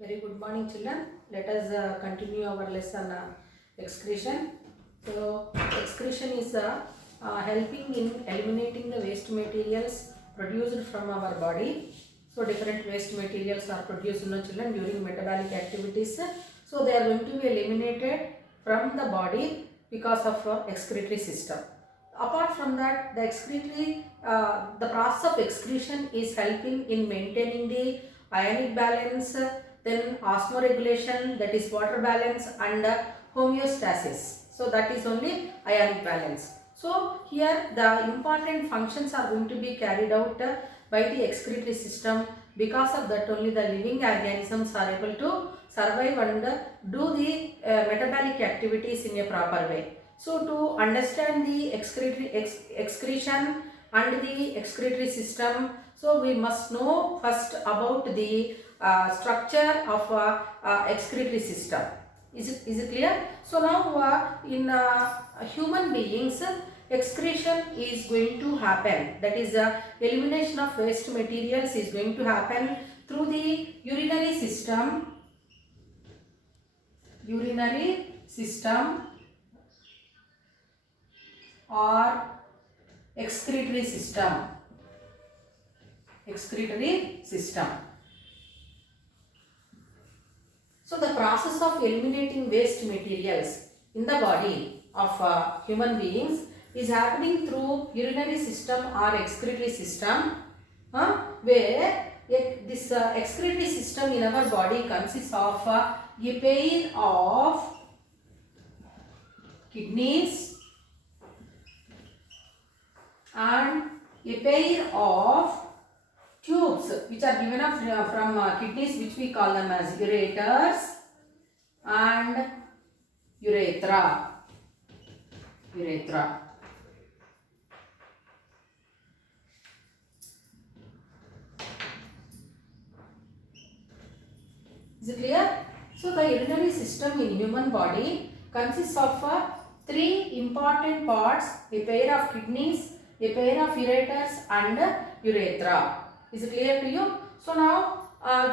Very good morning, children. Let us continue our lesson excretion. So, excretion is helping in eliminating the waste materials produced from our body. So, different waste materials are produced in the children during metabolic activities. So, they are going to be eliminated from the body because of excretory system. Apart from that, the excretory, the process of excretion is helping in maintaining the ionic balance, then osmoregulation, that is water balance, and homeostasis. So that is only ionic balance. So here the important functions are going to be carried out by the excretory system. Because of that only the living organisms are able to survive and do the metabolic activities in a proper way. So to understand the excretion and the excretory system, so we must know first about the structure of excretory system. Is it clear? So now in human beings, excretion is going to happen. That is elimination of waste materials is going to happen through the urinary system or excretory system. So the process of eliminating waste materials in the body of human beings is happening through urinary system or excretory system, where this excretory system in our body consists of a pair of kidneys and a pair of tubes which are given up from kidneys, which we call them as ureters and urethra. Is it clear? So the urinary system in human body consists of three important parts: a pair of kidneys, a pair of ureters and urethra. Is it clear to you? So now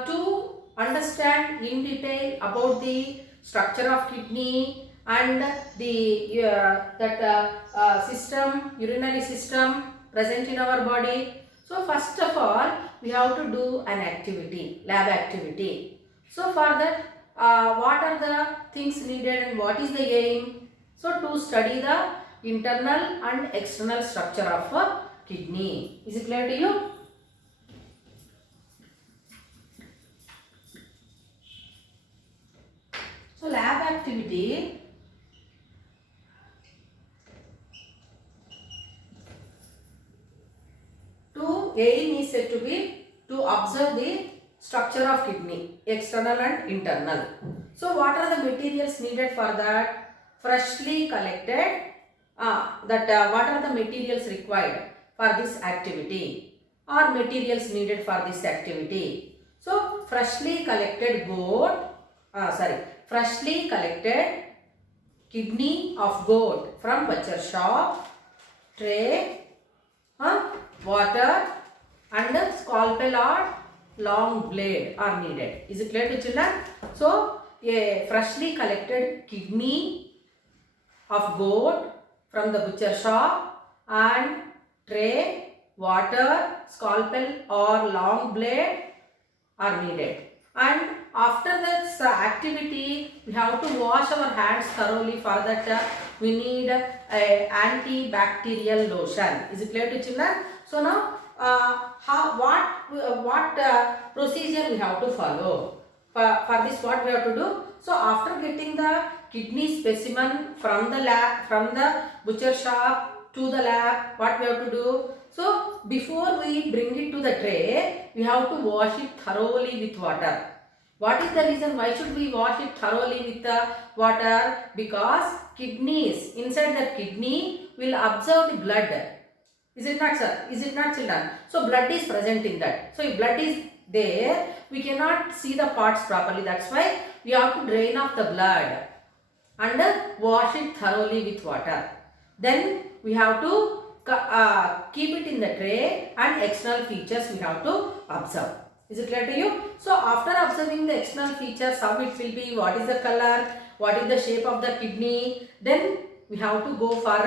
to understand in detail about the structure of kidney and the urinary system present in our body. So first of all, we have to do an activity, lab activity. So for that, what are the things needed and what is the aim? So to study the internal and external structure of a kidney. Is it clear to you? So lab activity, to aim is said to be to observe the structure of kidney, external and internal. So what are the materials needed for that? Freshly collected, what are the materials required for this activity or materials needed for this activity? So freshly collected freshly collected kidney of goat from butcher shop, tray, water and scalpel or long blade are needed. Is it clear to children? So a freshly collected kidney of goat from the butcher shop and tray, water, scalpel or long blade are needed. And after this activity, we have to wash our hands thoroughly. For that we need a antibacterial lotion. Is it clear to children? So now what procedure we have to follow? For this, what we have to do? So after getting the kidney specimen from the lab, from the butcher shop to the lab, what we have to do? So before we bring it to the tray, we have to wash it thoroughly with water. What is the reason why should we wash it thoroughly with the water? Because kidneys, inside the kidney will absorb the blood. Is it not, sir? Is it not, children? So blood is present in that. So if blood is there, we cannot see the parts properly. That's why we have to drain off the blood and wash it thoroughly with water. Then we have to keep it in the tray and external features we have to observe. Is it clear to you? So after observing the external features, how it will be, what is the color, what is the shape of the kidney, then we have to go for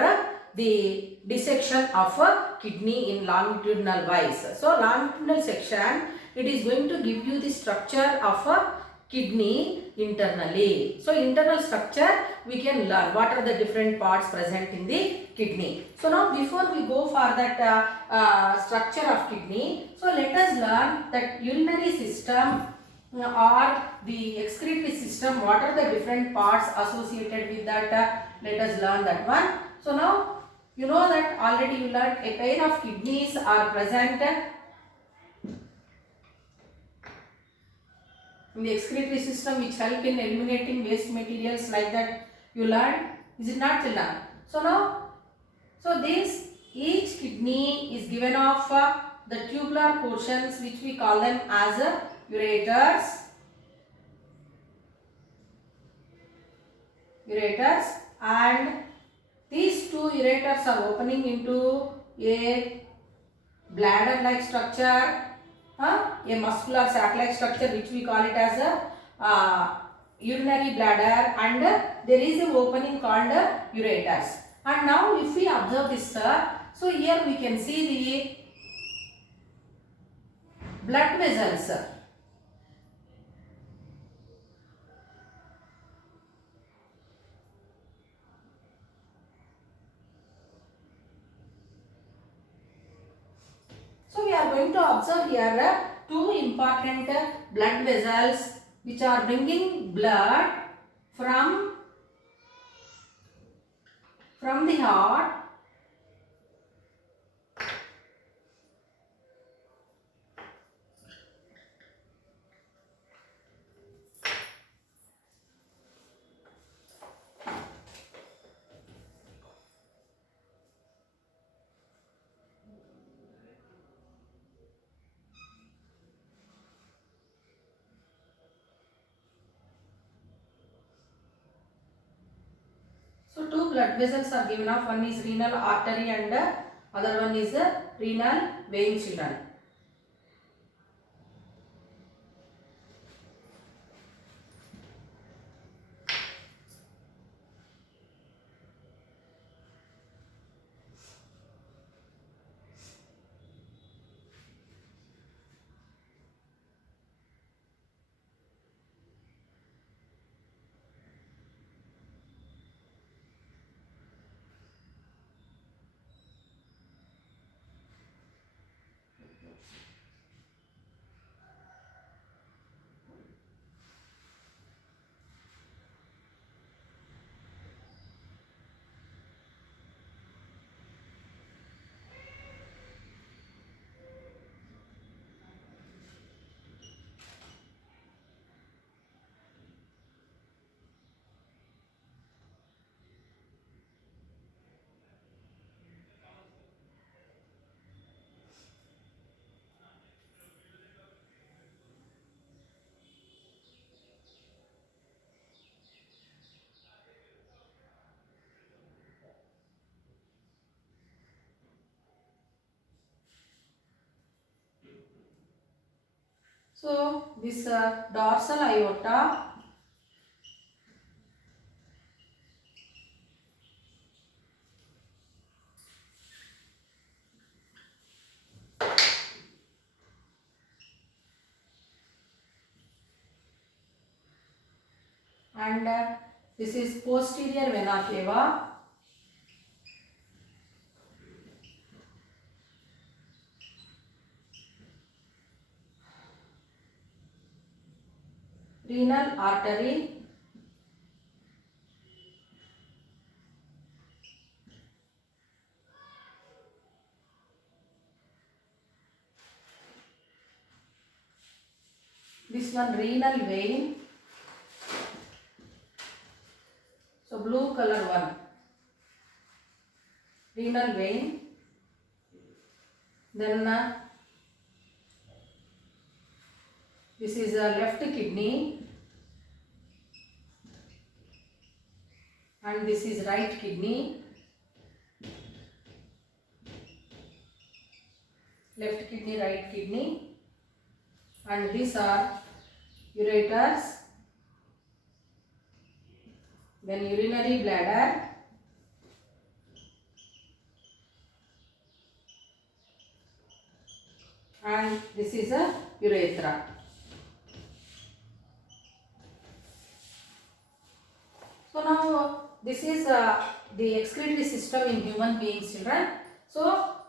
the dissection of a kidney in longitudinal wise. So longitudinal section, it is going to give you the structure of a kidney internally. So internal structure we can learn what are the different parts present in the kidney. So now before we go for that structure of kidney, so let us learn that urinary system or the excretory system, what are the different parts associated with that. Let us learn that one. So now you know that already you learned a pair of kidneys are present in the excretory system which help in eliminating waste materials, like that you learned. Is it not children? So now, so this each kidney is given off the tubular portions which we call them as ureters. And these two ureters are opening into a bladder like structure, a muscular sac like structure which we call it as a urinary bladder, and there is a opening called ureters. And now if we observe this, so here we can see the blood vessels. So we are going to observe here two important blood vessels which are bringing blood from the heart So two blood vessels are given off. One is renal artery and other one is renal vein, children. So this dorsal aorta, and this is posterior vena cava. Renal artery, this one renal vein. So blue color one, renal vein. Then this is a left kidney and this is right kidney. Left kidney, right kidney. and these are ureters, then urinary bladder, and this is a urethra. So now this is the excretory system in human beings, children. So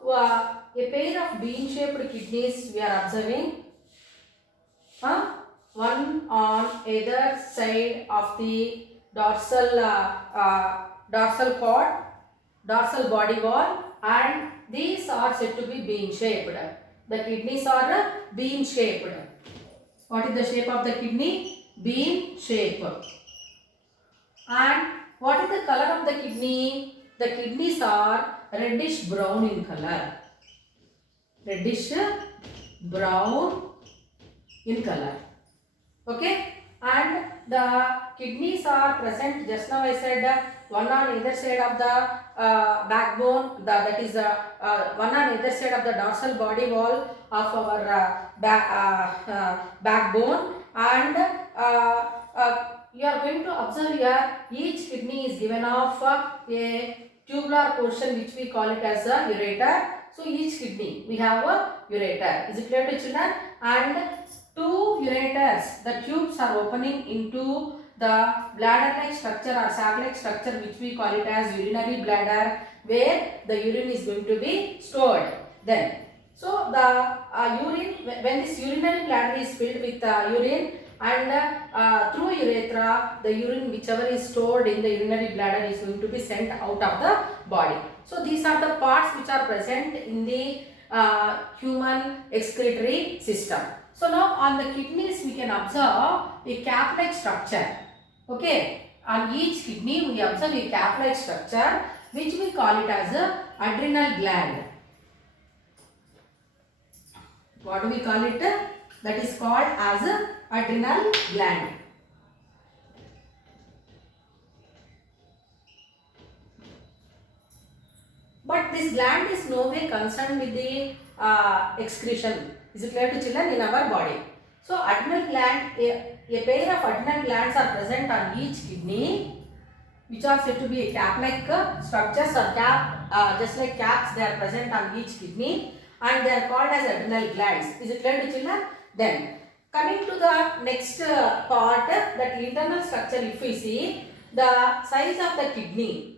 a pair of bean-shaped kidneys we are observing. One on either side of the dorsal cord, dorsal body wall, and these are said to be bean-shaped. The kidneys are bean-shaped. What is the shape of the kidney? Bean shape. And what is the color of the kidney? The kidneys are reddish brown in color. Reddish brown in color. Okay? And the kidneys are present, just now I said, one on either side of the backbone, that is one on either side of the dorsal body wall of our backbone, and you are going to observe here each kidney is given off a tubular portion which we call it as a ureter. So each kidney we have a ureter. Is it clear to children? And two ureters, the tubes are opening into the bladder-like structure or sac-like structure which we call it as urinary bladder, where the urine is going to be stored. Then, so the urine, when this urinary bladder is filled with urine, and through urethra, the urine whichever is stored in the urinary bladder is going to be sent out of the body. So these are the parts which are present in the human excretory system. So now on the kidneys we can observe a cap-like structure. Okay, on each kidney we observe a cap-like structure which we call it as a adrenal gland. What do we call it? That is called as a adrenal gland. But this gland is no way concerned with the excretion. Is it clear to children? In our body. So adrenal gland, a pair of adrenal glands are present on each kidney, which are said to be a cap-like structures or cap, just like caps, they are present on each kidney, and they are called as adrenal glands. Is it clear to children? Then coming to the next part, that internal structure, if we see the size of the kidney,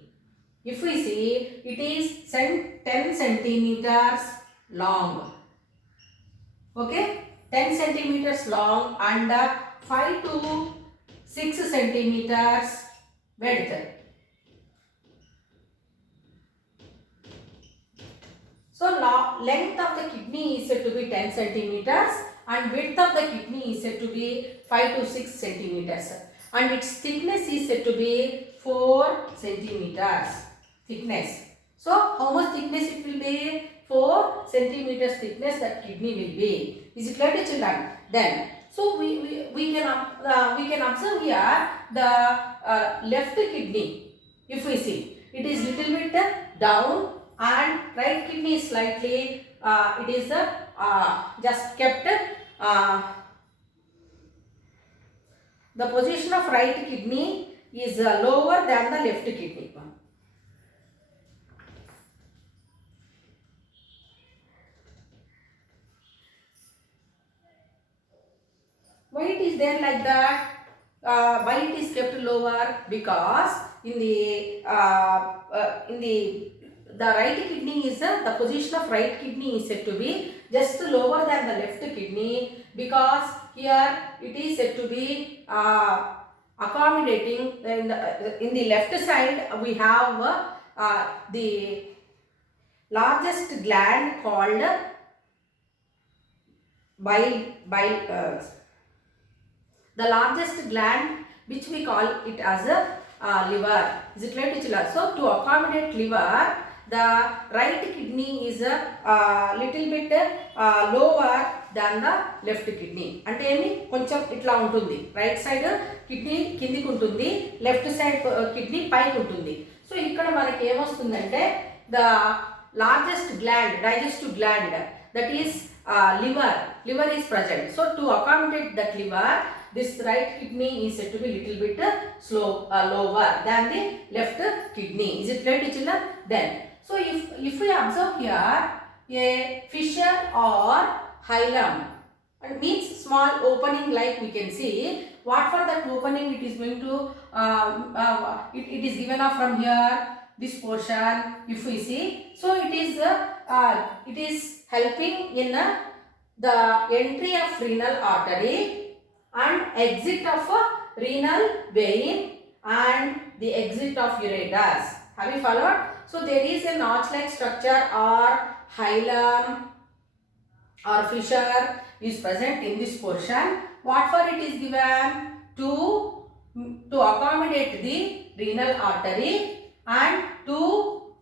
if we see it is 10 centimeters long. Okay, 10 centimeters long and 5 to 6 centimeters width. So now length of the kidney is said to be 10 centimeters and width of the kidney is said to be 5 to 6 centimeters, and its thickness is said to be 4 centimeters thickness. So how much thickness it will be? 4 centimeters thickness that kidney will be. Is it clear to children? Then so we can observe here the left kidney. If we see, it is little bit down, and right kidney is slightly it is just kept the position of right kidney is lower than the left kidney. Why it is there like that? Why it is kept lower? Because in the right kidney is the position of right kidney is said to be just lower than the left kidney, because here it is said to be accommodating in the left side we have the largest gland called bile. The largest gland which we call it as a liver. Is it clear to children? So to accommodate liver, the right kidney is a little bit lower than the left kidney. అంటే ఏమి కొంచెం ఇట్లా ఉంటుంది. Right side kidney కిందికి ఉంటుంది, left side kidney పైకి ఉంటుంది. So ఇక్కడ మనకి ఏమొస్తుందంటే the largest gland, digestive gland, that is liver is present. So to accommodate that liver, this right kidney is said to be little bit lower than the left kidney. Is it clear to children? Then, so if we observe here a fissure or hilum, it means small opening, like we can see. What for that opening it is going to it is given off from here, this portion. If we see, so it is helping in the entry of renal artery and exit of renal vein and the exit of ureters. Have you followed? So there is a notch-like structure or hilum or fissure is present in this portion. What for it is given? To accommodate the renal artery and to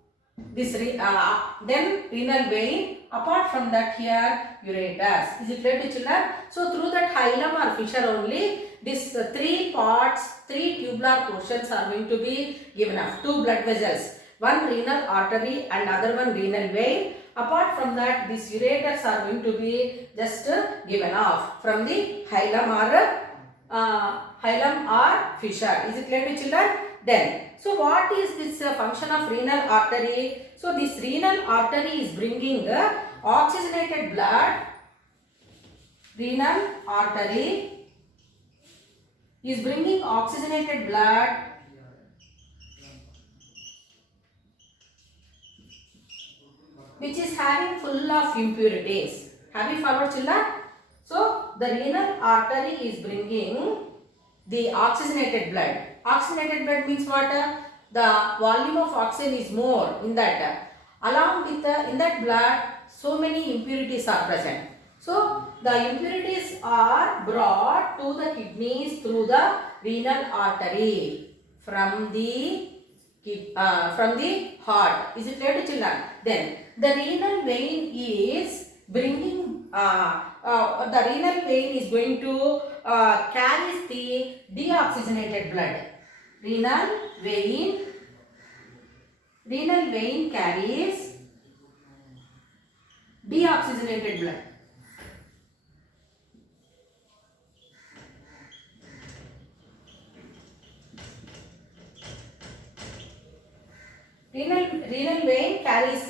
this then renal vein. Apart from that, here ureters. Is it clear to children? So through that hilum or fissure only, this three tubular portions are going to be given off. Two blood vessels, one renal artery and other one renal vein. Apart from that, these ureters are going to be just given off from the hilum or fissure. Is it clear to children? Then, so what is this function of renal artery? So this renal artery is bringing oxygenated blood. Renal artery is bringing oxygenated blood which is having full of impurities. Have you followed, children? So the renal artery is bringing the oxygenated blood. Oxygenated blood means what? The volume of oxygen is more in that. Along with in that blood, so many impurities are present. So the impurities are brought to the kidneys through the renal artery from the heart. Is it clear to children? Then the renal vein is bringing the renal vein is going to carries the deoxygenated blood. Renal vein carries deoxygenated blood. Renal vein carries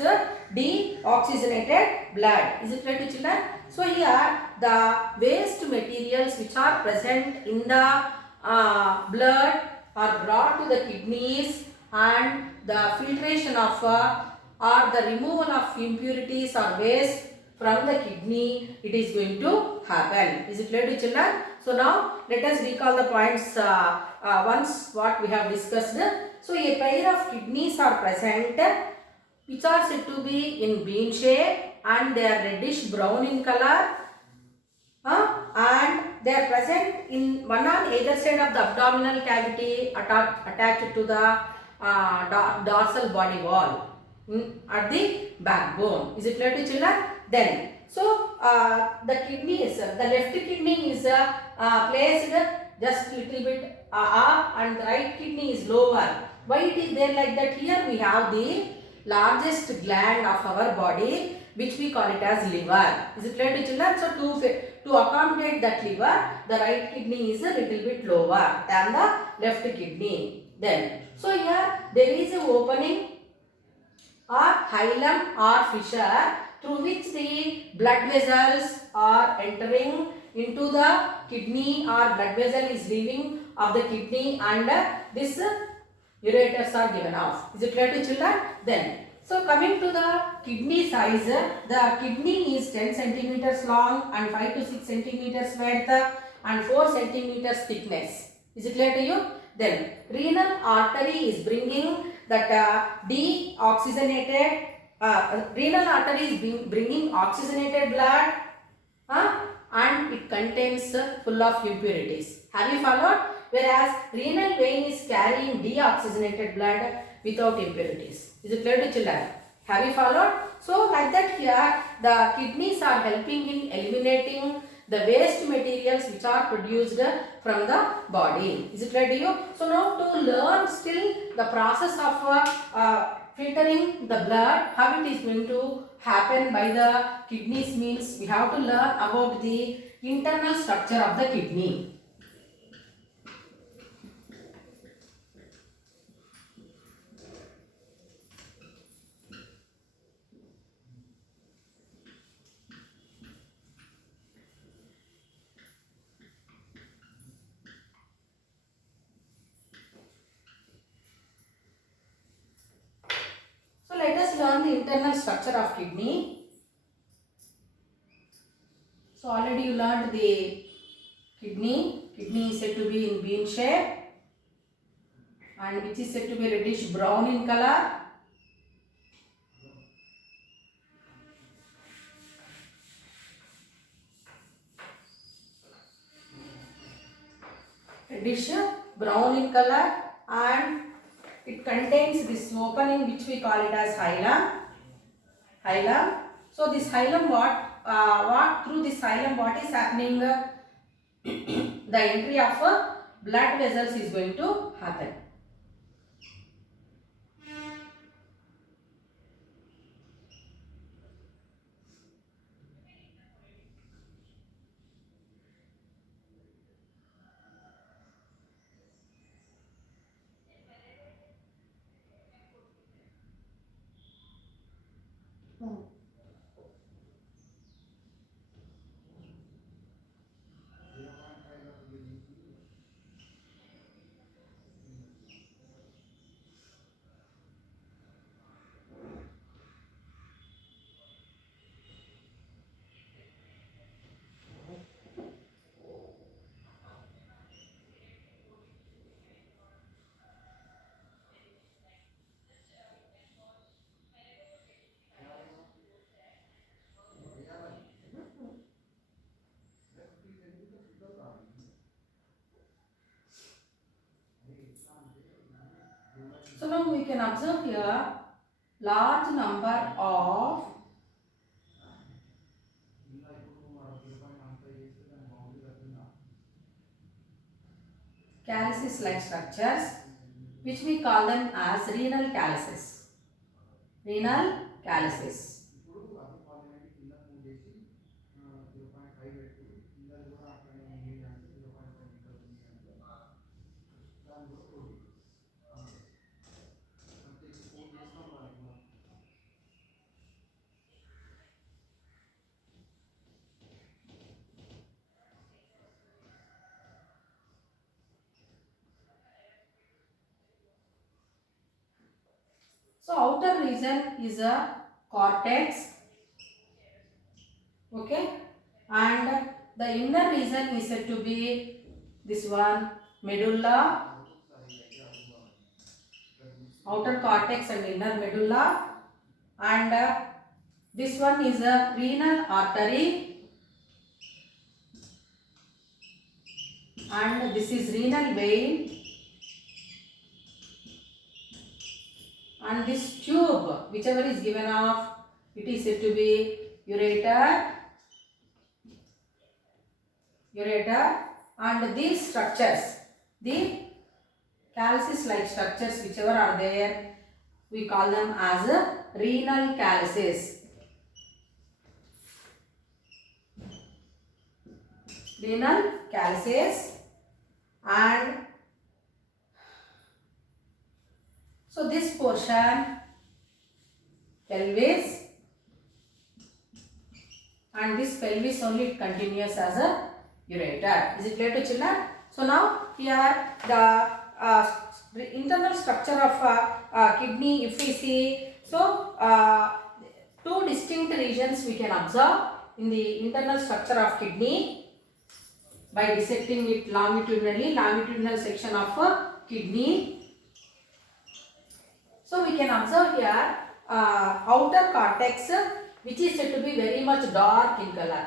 deoxygenated blood. Is it clear to children? So here the waste materials which are present in the blood are brought to the kidneys, and the filtration of or the removal of impurities or waste from the kidney, it is going to happen. Is it clear to children? So now let us recall the points once what we have discussed. So a pair of kidneys are present which are said to be in bean shape and they are reddish brown in color, and they are present in one on either side of the abdominal cavity attached to the dorsal body wall at the backbone. Is it clear to children? Then, so the kidneys, the left kidney is placed just little bit up and the right kidney is lower. Why it is there like that? Here we have the largest gland of our body, which we call it as liver. Is it clear to children? So to accommodate that liver, the right kidney is a little bit lower than the left kidney. Then, so here there is a opening or hilum or fissure through which the blood vessels are entering into the kidney, or blood vessel is leaving of the kidney, and this ureters are given off. Is it clear to children? Then, so coming to the kidney size, the kidney is 10 centimeters long and 5 to 6 centimeters width and 4 centimeters thickness. Is it clear to you? Then, renal artery is bringing that deoxygenated, renal artery is bringing oxygenated blood and it contains full of impurities. Have you followed? Whereas renal vein is carrying deoxygenated blood without impurities. Is it clear to children? Have you followed? So like that here, the kidneys are helping in eliminating the waste materials which are produced from the body. Is it clear to you? So now to learn still the process of filtering the blood, how it is going to happen by the kidneys means we have to learn about the internal structure of the kidney. So let us learn the internal structure of kidney. So already you learned the kidney. Kidney is said to be in bean shape and which is said to be reddish brown in color. Reddish brown in color, and it contains this opening which we call it as hilum. Hilum. So this hilum, what through this hilum what is happening? The entry of blood vessels is going to happen. So now we can observe here large number of calyces like structures which we call them as renal calyces. Renal calyces. So outer region is a cortex, okay, and the inner region is said to be this one medulla, outer cortex and inner medulla, and this one is a renal artery, and this is renal vein, and this tube whichever is given off, it is said to be ureter, and these structures, the calyces like structures whichever are there, we call them as renal calyces. Renal calyces. And so this portion pelvis, and this pelvis only continues as a ureter. Is it clear to children? So now here the internal structure of kidney, if we see, so two distinct regions we can observe in the internal structure of kidney by dissecting it longitudinally, longitudinal section of kidney. So we can observe here outer cortex which is said to be very much dark in color,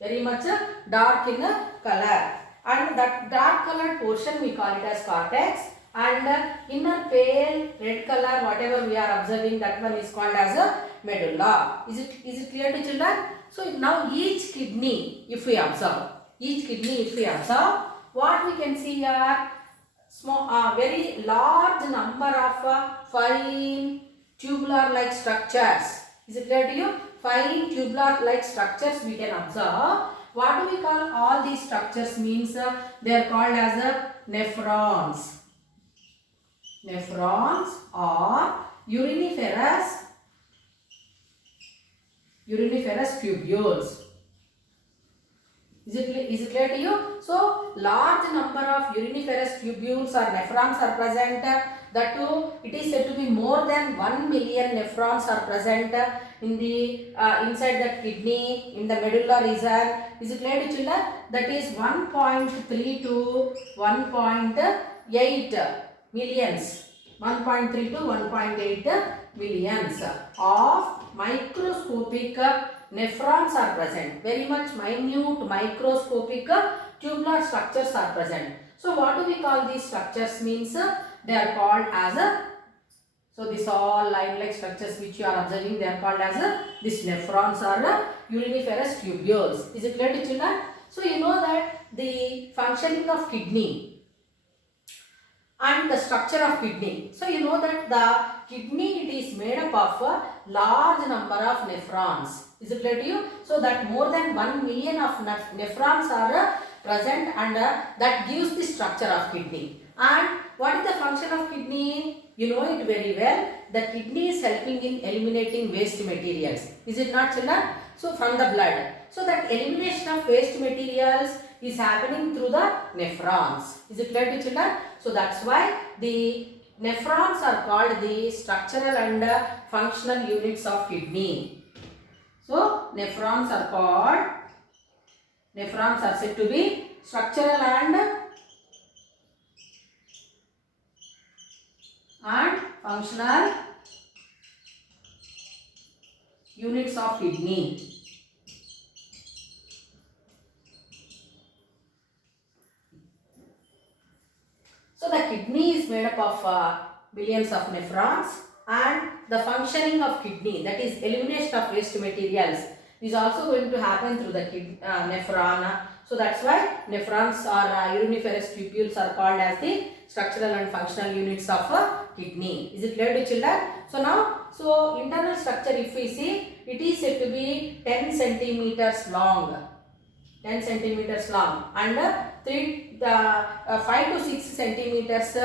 very much dark in color, and that dark colored portion we call it as cortex, and inner pale red color whatever we are observing, that one is called as a medulla. Is it clear to children? So now each kidney if we observe, what we can see here, small very large number of fine tubular-like structures. Is it clear to you? Fine tubular-like structures we can observe. What do we call all these structures? Means they are called as nephrons. Nephrons or uriniferous tubules. Is it clear to you? So, large number of uriniferous tubules or nephrons are present. That too, it is said to be more than 1 million nephrons are present in the inside the kidney, in the medulla region. Is it clear to children? That is 1.3 to 1.8 millions. 1.3 to 1.8 millions of microscopic nephrons are present. Very much minute microscopic tubular structures are present. So what do we call these structures? Means they are called as so these all line-like structures which you are observing, they are called as these nephrons or uriniferous tubules. Is it clear to children? So you know that the functioning of kidney and the structure of kidney. So you know that the kidney, it is made up of a large number of nephrons. Is it clear to you? So that more than 1 million of nephrons are present, and that gives the structure of kidney. And what is the function of kidney? You know it very well. The kidney is helping in eliminating waste materials. Is it not, children? So from the blood. So that elimination of waste materials is happening through the nephrons. Is it clear to children? So that's why the nephrons are called the structural and functional units of kidney. So nephrons are said to be structural and functional units of kidney. So the kidney is made up of billions of nephrons, and the functioning of kidney, that is elimination of waste materials, is also going to happen through the nephron. So that's why nephrons or uriniferous tubules are called as the structural and functional units of kidney. Is it clear to children? So now, so internal structure, if we see, it is said to be 10 centimeters long. 10 centimeters long and 5 to 6 centimeters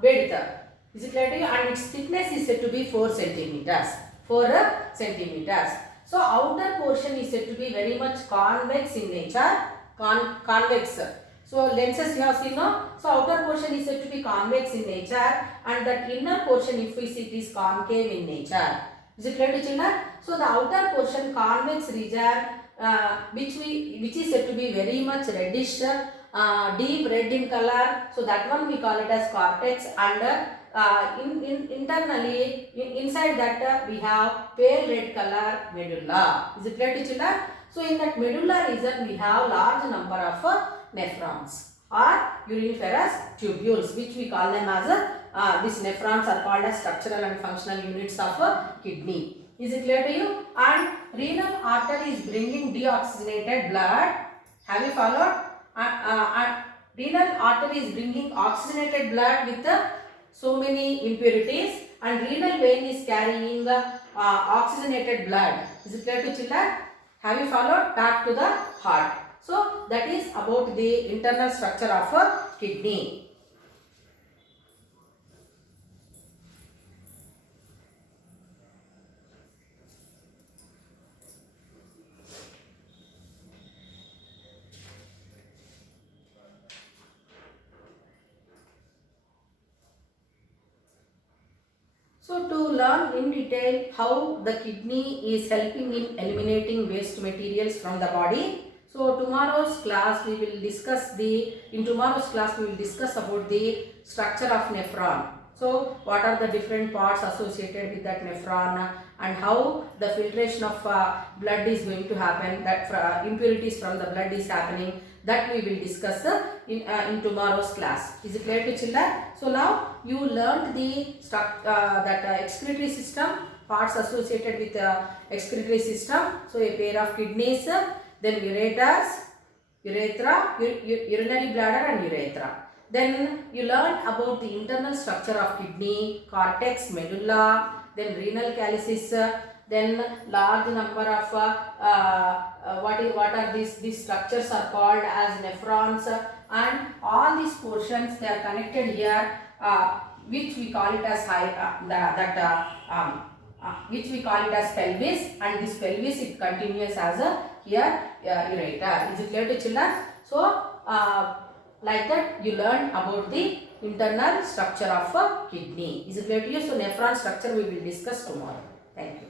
width. Is it clear to you? And its thickness is said to be 4 centimeters. 4 centimeters. So outer portion is said to be very much convex in nature. Convex. So lenses you have seen, no? So outer portion is said to be convex in nature, and that inner portion, if we see, it is concave in nature. Is it clear to children? So the outer portion, convex region, which is said to be very much reddish, deep red in color. So that one we call it as cortex, and internally inside that we have pale red color medulla. Is it clear to children? So in that medulla region we have large number of nephrons or uriniferous tubules, which we call them as these nephrons are called as structural and functional units of kidney. Is it clear to you? And renal artery is bringing deoxygenated blood. Have you followed? Renal artery is bringing oxygenated blood with so many impurities, and renal vein is carrying oxygenated blood. Is it clear to children? Have you followed? Back to the heart. So that is about the internal structure of a kidney. So to learn in detail how the kidney is helping in eliminating waste materials from the body. So tomorrow's class we will discuss about the structure of nephron. So what are the different parts associated with that nephron, and how the filtration of blood is going to happen, that impurities from the blood is happening, that we will discuss in tomorrow's class. Is it clear to children? So now you learned the excretory system, parts associated with excretory system. So a pair of kidneys, then ureters, urethra, urinary bladder and urethra. Then you learn about the internal structure of kidney, cortex, medulla, then renal calyces, then large number of what are these structures are called as nephrons, and all these portions they are connected here, which we call it as which we call it as pelvis, and this pelvis it continues as a here ureter. Is it clear to children? So like that you learn about the internal structure of a kidney. Is it clear to you? So nephron structure we will discuss tomorrow. Thank you.